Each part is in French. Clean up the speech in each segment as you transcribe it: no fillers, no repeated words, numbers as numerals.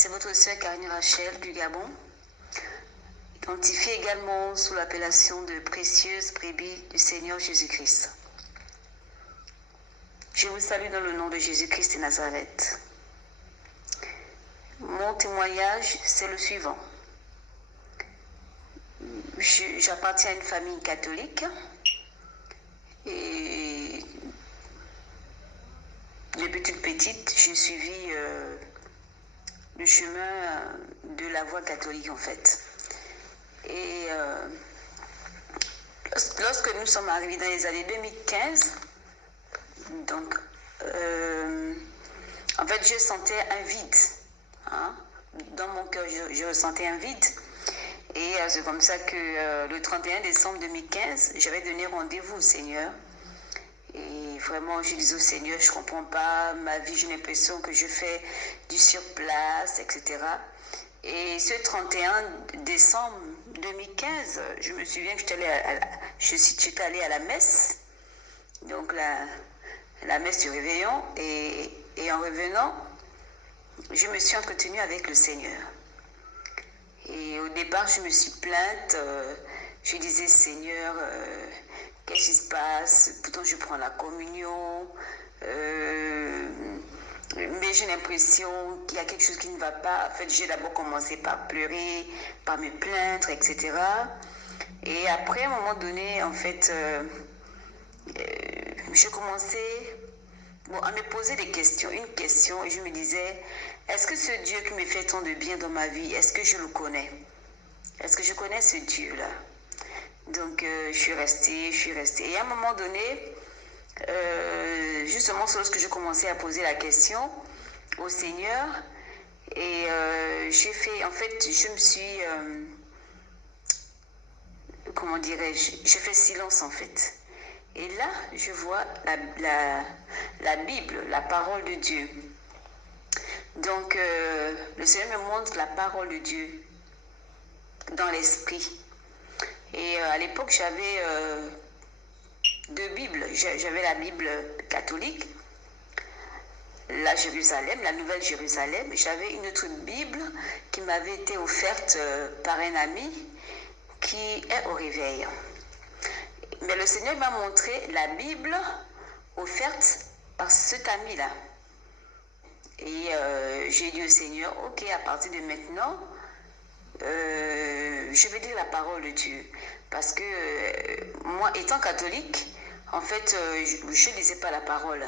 C'est votre sœur Karine Rachel du Gabon, identifiée également sous l'appellation de précieuse brebis du Seigneur Jésus-Christ. Je vous salue dans le nom de Jésus-Christ de Nazareth. Mon témoignage, c'est le suivant. J'appartiens à une famille catholique et depuis toute petite, j'ai suivi le chemin de la voie catholique en fait. Et lorsque nous sommes arrivés dans les années 2015, donc en fait je sentais un vide. Dans mon cœur, je ressentais un vide. Et c'est comme ça que le 31 décembre 2015, j'avais donné rendez-vous au Seigneur. Et vraiment, je disais au Seigneur, je ne comprends pas ma vie, j'ai l'impression que je fais du surplace, etc. Et ce 31 décembre 2015, je me souviens que je suis allée à la messe, donc la messe du réveillon, et en revenant, je me suis entretenue avec le Seigneur. Et au départ, je me suis plainte, je disais, Seigneur, qu'est-ce qui se passe? Pourtant, je prends la communion, mais j'ai l'impression qu'il y a quelque chose qui ne va pas. En fait, j'ai d'abord commencé par pleurer, par me plaindre, etc. Et après, à un moment donné, en fait, je commençais à me poser une question, et je me disais, est-ce que ce Dieu qui me fait tant de bien dans ma vie, est-ce que je le connais? Est-ce que je connais ce Dieu-là? Donc, je suis restée. Et à un moment donné, justement, c'est lorsque je commençais à poser la question au Seigneur, et j'ai fait, en fait, je me suis, comment dirais-je, j'ai fait silence, en fait. Et là, je vois la Bible, la parole de Dieu. Donc, le Seigneur me montre la parole de Dieu dans l'esprit. Et à l'époque, j'avais deux Bibles. J'avais la Bible catholique, la Jérusalem, la Nouvelle Jérusalem. J'avais une autre Bible qui m'avait été offerte par un ami qui est au réveil. Mais le Seigneur m'a montré la Bible offerte par cet ami-là. Et j'ai dit au Seigneur, ok, à partir de maintenant, je vais dire la parole de Dieu. Parce que moi, étant catholique, en fait, je ne lisais pas la parole.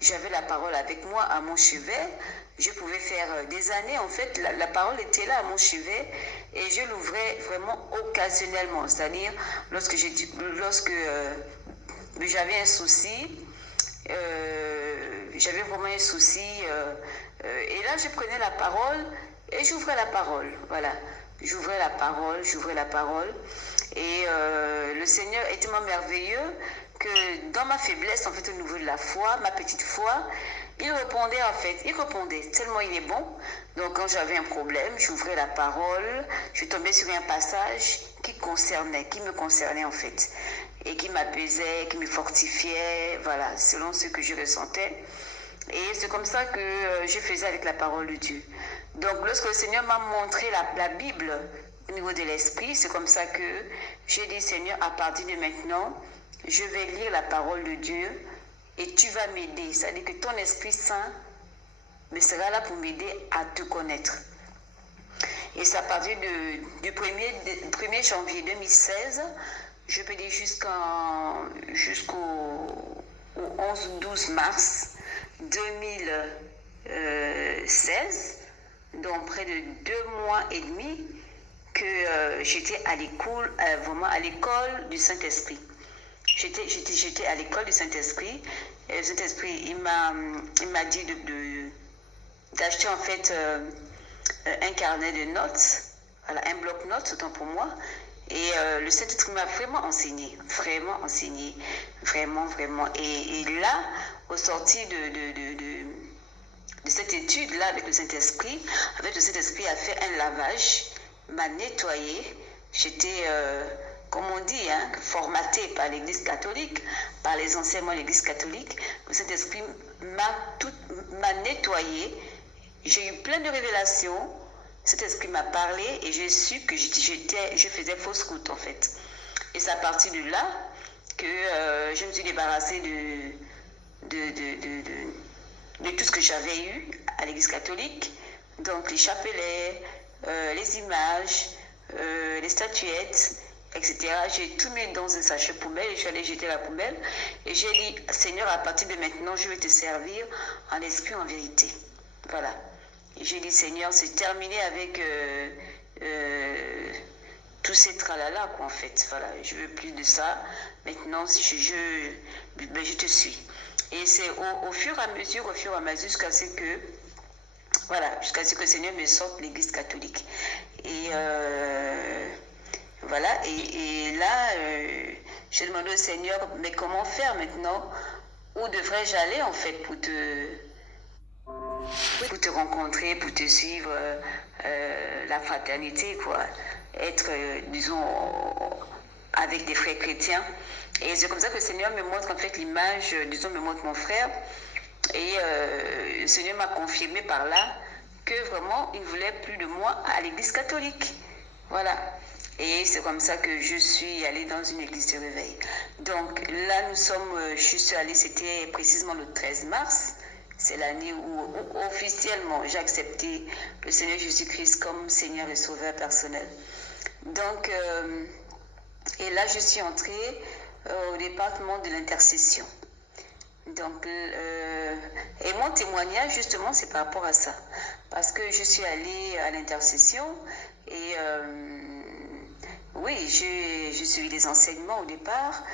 J'avais la parole avec moi à mon chevet. Je pouvais faire des années, en fait, la parole était là à mon chevet et je l'ouvrais vraiment occasionnellement. C'est-à-dire, lorsque j'avais un souci, j'avais vraiment un souci, et là, je prenais la parole et j'ouvrais la parole. Voilà. J'ouvrais la parole. Et le Seigneur est tellement merveilleux que dans ma faiblesse, en fait, au niveau de la foi, ma petite foi, il répondait tellement il est bon. Donc quand j'avais un problème, j'ouvrais la parole, je tombais sur un passage qui me concernait en fait, et qui m'apaisait, qui me fortifiait, voilà, selon ce que je ressentais. Et c'est comme ça que je faisais avec la parole de Dieu. Donc lorsque le Seigneur m'a montré la Bible au niveau de l'esprit, c'est comme ça que j'ai dit, Seigneur, à partir de maintenant, je vais lire la parole de Dieu et tu vas m'aider. C'est-à-dire que ton Esprit Saint me sera là pour m'aider à te connaître. Et c'est à partir du 1er janvier 2016, je peux dire jusqu'au 11-12 mars 2016, donc près de 2 mois et demi, que j'étais à l'école, vraiment à l'école du Saint-Esprit. J'étais à l'école du Saint-Esprit. Et le Saint-Esprit, il m'a dit d'acheter en fait un carnet de notes, voilà, un bloc-notes, autant pour moi. Et le Saint-Esprit m'a vraiment enseigné. Et là, au sorti de cette étude-là avec le Saint-Esprit, le Saint-Esprit a fait un lavage, m'a nettoyé. J'étais, comme on dit, formatée par l'Église catholique, par les enseignements de l'Église catholique. Le Saint-Esprit m'a nettoyé j'ai eu plein de révélations. Cet esprit m'a parlé et j'ai su que je faisais fausse route en fait. Et c'est à partir de là que je me suis débarrassée de tout ce que j'avais eu à l'église catholique. Donc les chapelets, les images, les statuettes, etc. J'ai tout mis dans un sachet poubelle et je suis allée jeter la poubelle. Et j'ai dit, Seigneur, à partir de maintenant, je vais te servir en esprit, en vérité. Voilà. Et j'ai dit, Seigneur, c'est terminé avec tous ces tralala, quoi, en fait. Voilà, je veux plus de ça. Maintenant, je te suis. Et c'est au fur et à mesure, jusqu'à ce que, voilà, jusqu'à ce que le Seigneur me sorte de l'église catholique. Et voilà, et là, j'ai demandé au Seigneur, mais comment faire maintenant? Où devrais-je aller, en fait, pour te rencontrer, pour te suivre, la fraternité, quoi. Être, disons, avec des frères chrétiens. Et c'est comme ça que le Seigneur me montre, en fait, l'image, disons, me montre mon frère. Et le Seigneur m'a confirmé par là que vraiment, il ne voulait plus de moi à l'église catholique. Voilà. Et c'est comme ça que je suis allée dans une église de réveil. Donc là, je suis allée, c'était précisément le 13 mars. C'est l'année où officiellement j'ai accepté le Seigneur Jésus-Christ comme Seigneur et Sauveur personnel. Donc, et là, je suis entrée au département de l'intercession. Donc, et mon témoignage, justement, c'est par rapport à ça. Parce que je suis allée à l'intercession et oui, j'ai suivi les enseignements au départ.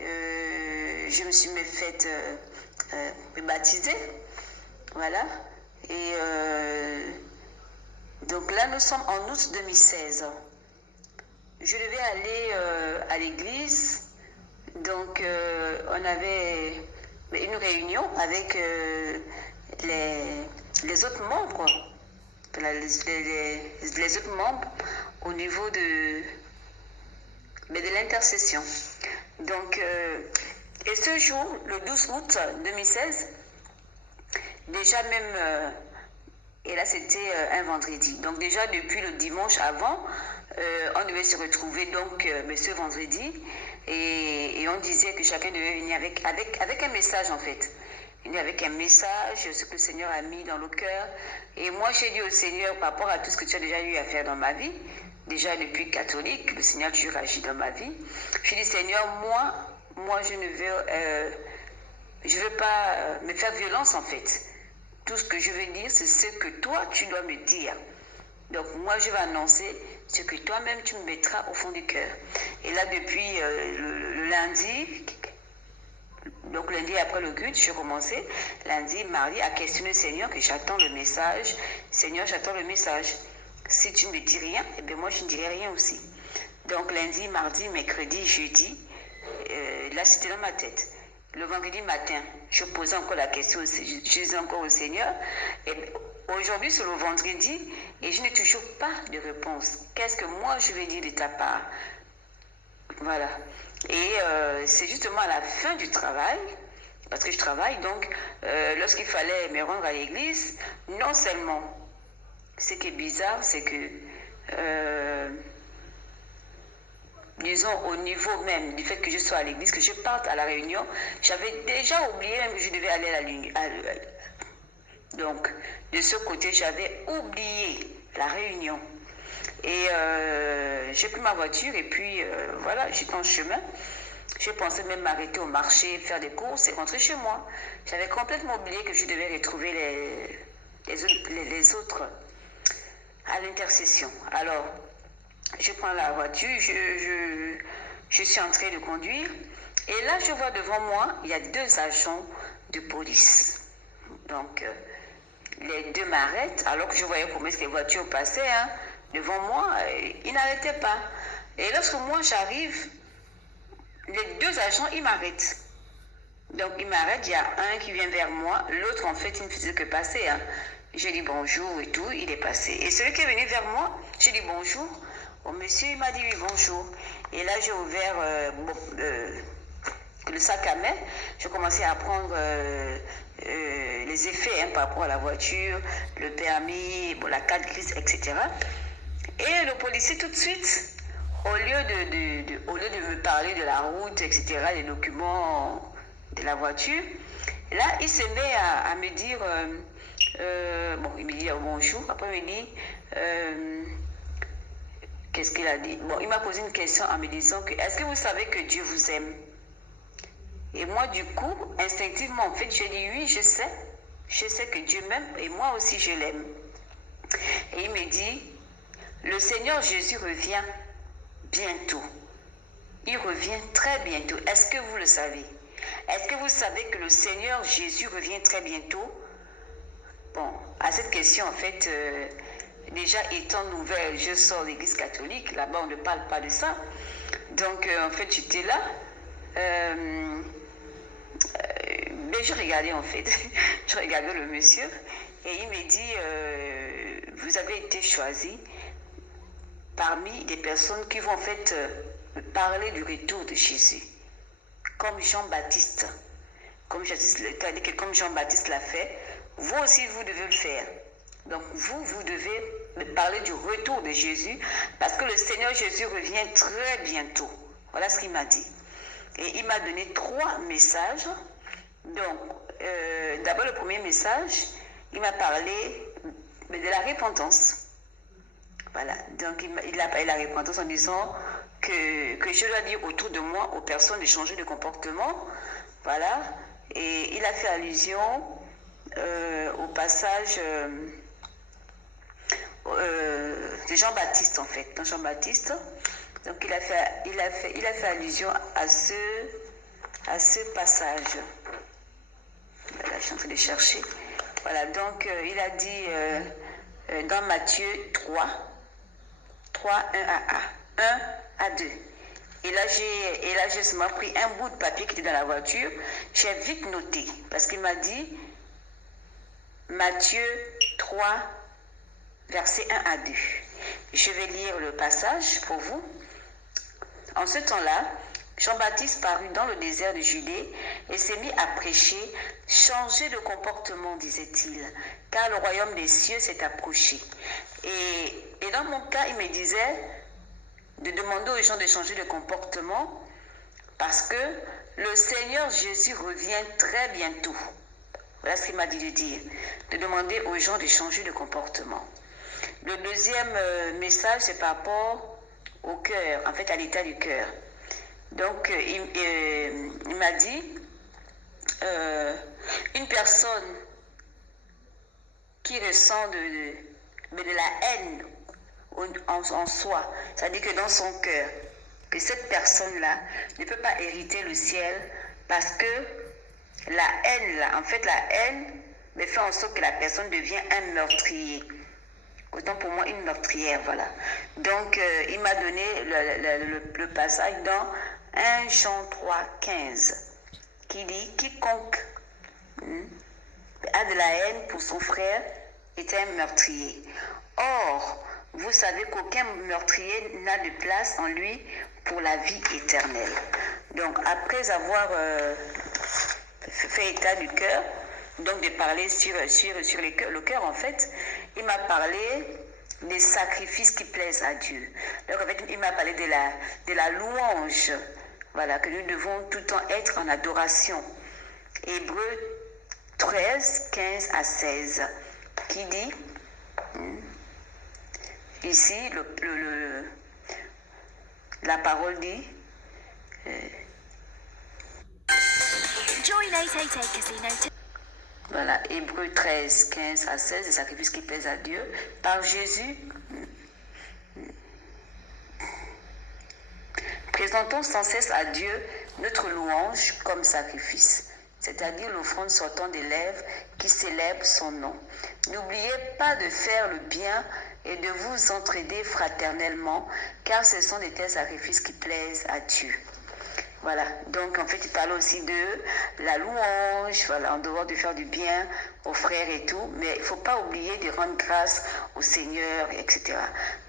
Je me suis faite baptiser. Voilà. Et donc là, nous sommes en août 2016. Je devais aller à l'église. Donc, on avait une réunion avec les autres membres, les autres membres au niveau de l'intercession. Donc, et ce jour, le 12 août 2016, déjà même, et là c'était un vendredi. Donc déjà depuis le dimanche avant, on devait se retrouver donc ce vendredi et on disait que chacun devait venir avec un message en fait. Venir avec un message, ce que le Seigneur a mis dans le cœur. Et moi j'ai dit au Seigneur par rapport à tout ce que tu as déjà eu à faire dans ma vie, déjà depuis catholique, le Seigneur a toujours agi dans ma vie. Je dis Seigneur, moi je ne veux pas me faire violence en fait. Tout ce que je veux dire, c'est ce que toi, tu dois me dire. Donc, moi, je vais annoncer ce que toi-même, tu me mettras au fond du cœur. Et là, depuis le lundi, donc lundi après le culte, je commençais, lundi, mardi, à questionner le Seigneur que j'attends le message. Seigneur, j'attends le message. Si tu ne me dis rien, eh bien moi, je ne dirai rien aussi. Donc, lundi, mardi, mercredi, jeudi, là, c'était dans ma tête. Le vendredi matin, je posais encore la question, je disais encore au Seigneur, et aujourd'hui c'est le vendredi et je n'ai toujours pas de réponse. Qu'est-ce que moi je vais dire de ta part? Voilà. Et c'est justement à la fin du travail, parce que je travaille, donc lorsqu'il fallait me rendre à l'église, non seulement, ce qui est bizarre, c'est que disons au niveau même du fait que je sois à l'église, que je parte à la réunion, j'avais déjà oublié même que je devais aller à la réunion. Donc, de ce côté, j'avais oublié la réunion. Et j'ai pris ma voiture et puis voilà, j'étais en chemin. J'ai pensé même m'arrêter au marché, faire des courses et rentrer chez moi. J'avais complètement oublié que je devais retrouver les autres à l'intercession. Alors, je prends la voiture, je suis en train de conduire et là je vois devant moi, il y a 2 agents de police. Donc les 2 m'arrêtent alors que je voyais comment les voitures passaient devant moi, ils n'arrêtaient pas. Et lorsque moi j'arrive, les 2 agents, ils m'arrêtent. Donc ils m'arrêtent, il y a un qui vient vers moi, l'autre en fait il ne faisait que passer. J'ai dit bonjour et tout, il est passé. Et celui qui est venu vers moi, j'ai dit bonjour. Bon, monsieur, il m'a dit oui, bonjour. Et là, j'ai ouvert le sac à main. J'ai commencé à prendre les effets par rapport à la voiture, le permis, bon, la carte grise, etc. Et le policier tout de suite, au lieu de me parler de la route, etc., des documents de la voiture, là, il se met à me dire, bon, il me dit bonjour, après il me dit, qu'est-ce qu'il a dit? Bon, il m'a posé une question en me disant que, est-ce que vous savez que Dieu vous aime? Et moi, du coup, instinctivement, en fait, j'ai dit oui, je sais que Dieu m'aime et moi aussi je l'aime. Et il me dit, le Seigneur Jésus revient bientôt. Il revient très bientôt. Est-ce que vous le savez? Est-ce que vous savez que le Seigneur Jésus revient très bientôt? Bon, à cette question, en fait, déjà étant nouvelle, je sors de l'église catholique. Là-bas, on ne parle pas de ça. Donc, en fait, j'étais là. Mais je regardais, en fait. Je regardais le monsieur. Et il me dit, vous avez été choisi parmi des personnes qui vont en fait parler du retour de Jésus. Comme Jean-Baptiste. Comme Jean-Baptiste l'a fait, vous aussi vous devez le faire. Donc vous devez parler du retour de Jésus parce que le Seigneur Jésus revient très bientôt. Voilà ce qu'il m'a dit. Et il m'a donné 3 messages. Donc, d'abord le premier message, il m'a parlé de la repentance. Voilà, donc il a parlé de la repentance en disant que je dois dire autour de moi aux personnes de changer de comportement. Voilà, et il a fait allusion au passage de Jean-Baptiste en fait, dans Jean-Baptiste. Donc il a fait allusion à ce passage. Voilà, je suis en train de chercher. Voilà, donc il a dit dans Matthieu 3, 1 à 2. Et là, j'ai seulement pris un bout de papier qui était dans la voiture. J'ai vite noté parce qu'il m'a dit Matthieu 3, versets 1 à 2. Je vais lire le passage pour vous. En ce temps-là, Jean-Baptiste parut dans le désert de Judée et s'est mis à prêcher. Changez de comportement, disait-il, car le royaume des cieux s'est approché. Et dans mon cas, il me disait de demander aux gens de changer de comportement parce que le Seigneur Jésus revient très bientôt. Voilà ce qu'il m'a dit de dire, de demander aux gens de changer de comportement. Le deuxième message, c'est par rapport au cœur, en fait à l'état du cœur. Donc, il m'a dit, une personne qui ressent de la haine en soi, c'est-à-dire que dans son cœur, que cette personne-là ne peut pas hériter le ciel parce que la haine, là, en fait, la haine fait en sorte que la personne devient un meurtrier. Autant pour moi, une meurtrière, voilà. Donc, il m'a donné le passage dans 1 Jean 3, 15, qui dit « Quiconque a de la haine pour son frère est un meurtrier. Or, vous savez qu'aucun meurtrier n'a de place en lui pour la vie éternelle. » Donc, après avoir fait état du cœur, donc de parler sur le cœur, en fait, il m'a parlé des sacrifices qui plaisent à Dieu. Donc, en fait, il m'a parlé de la louange, voilà, que nous devons tout le temps être en adoration. Hébreux 13, 15 à 16, qui dit, ici, la parole dit, Join 888 Casino. Voilà, Hébreux 13, 15 à 16, des sacrifices qui plaisent à Dieu, par Jésus. Présentons sans cesse à Dieu notre louange comme sacrifice, c'est-à-dire l'offrande sortant des lèvres qui célèbre son nom. N'oubliez pas de faire le bien et de vous entraider fraternellement, car ce sont des tels sacrifices qui plaisent à Dieu. Voilà, donc en fait, il parle aussi de la louange, voilà, en devoir de faire du bien aux frères et tout, mais il ne faut pas oublier de rendre grâce au Seigneur, etc.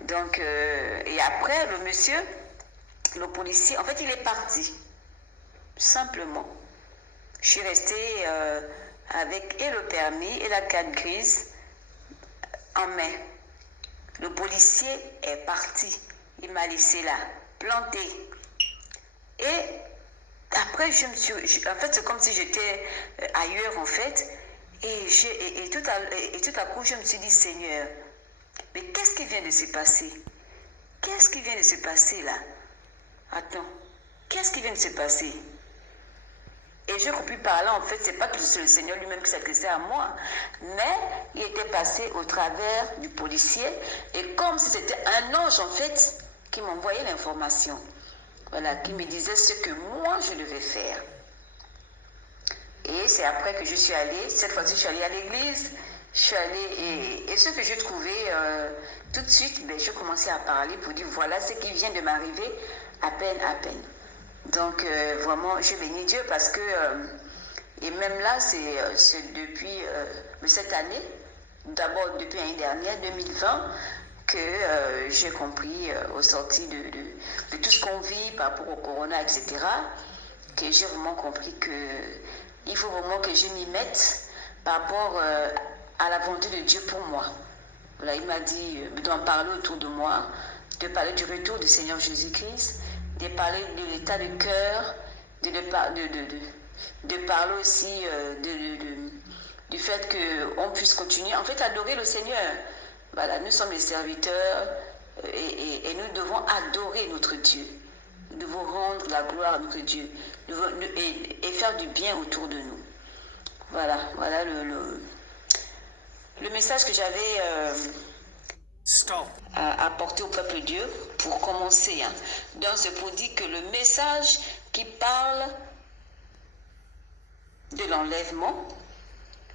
Donc, et après, le monsieur, le policier, en fait, il est parti, simplement. Je suis restée avec et le permis et la carte grise en main. Le policier est parti. Il m'a laissé là, planté. Et après, en fait, c'est comme si j'étais ailleurs, en fait. Et tout à coup, je me suis dit, Seigneur, mais qu'est-ce qui vient de se passer? Qu'est-ce qui vient de se passer là? Attends, qu'est-ce qui vient de se passer? Et j'ai compris par là, en fait, c'est pas que c'est le Seigneur lui-même qui s'adressait à moi, mais il était passé au travers du policier, et comme si c'était un ange, en fait, qui m'envoyait l'information. Voilà, qui me disait ce que moi je devais faire. Et c'est après que je suis allée, cette fois-ci je suis allée à l'église, je suis allée, et ce que j'ai trouvé tout de suite, ben, je commençais à parler pour dire voilà ce qui vient de m'arriver à peine, à peine. Donc vraiment, je bénis Dieu parce que, et même là, c'est depuis cette année, d'abord depuis l'année dernière, 2020, que j'ai compris au sorti de tout ce qu'on vit par rapport au corona, etc., que j'ai vraiment compris que il faut vraiment que je m'y mette par rapport à la volonté de Dieu pour moi. Voilà, il m'a dit d'en parler autour de moi, de parler du retour du Seigneur Jésus-Christ, de parler de l'état de cœur, de parler aussi du fait qu'on puisse continuer, en fait, adorer le Seigneur. Voilà, nous sommes les serviteurs et nous devons adorer notre Dieu. Nous devons rendre la gloire à notre Dieu et faire du bien autour de nous. Voilà le message que j'avais apporté au peuple de Dieu pour commencer. Hein. Donc c'est pour dire que le message qui parle de l'enlèvement,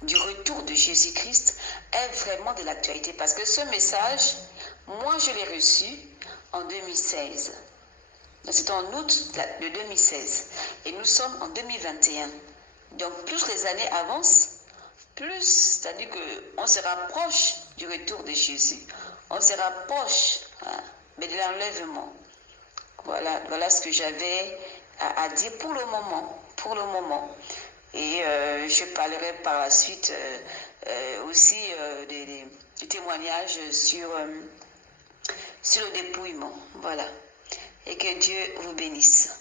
du retour de Jésus-Christ est vraiment de l'actualité parce que ce message, moi je l'ai reçu en 2016. C'est en août de 2016 et nous sommes en 2021. Donc plus les années avancent, plus, c'est-à-dire qu'on se rapproche du retour de Jésus. On se rapproche de l'enlèvement. Voilà ce que j'avais à dire pour le moment. Et je parlerai par la suite aussi des témoignages sur le dépouillement. Voilà. Et que Dieu vous bénisse.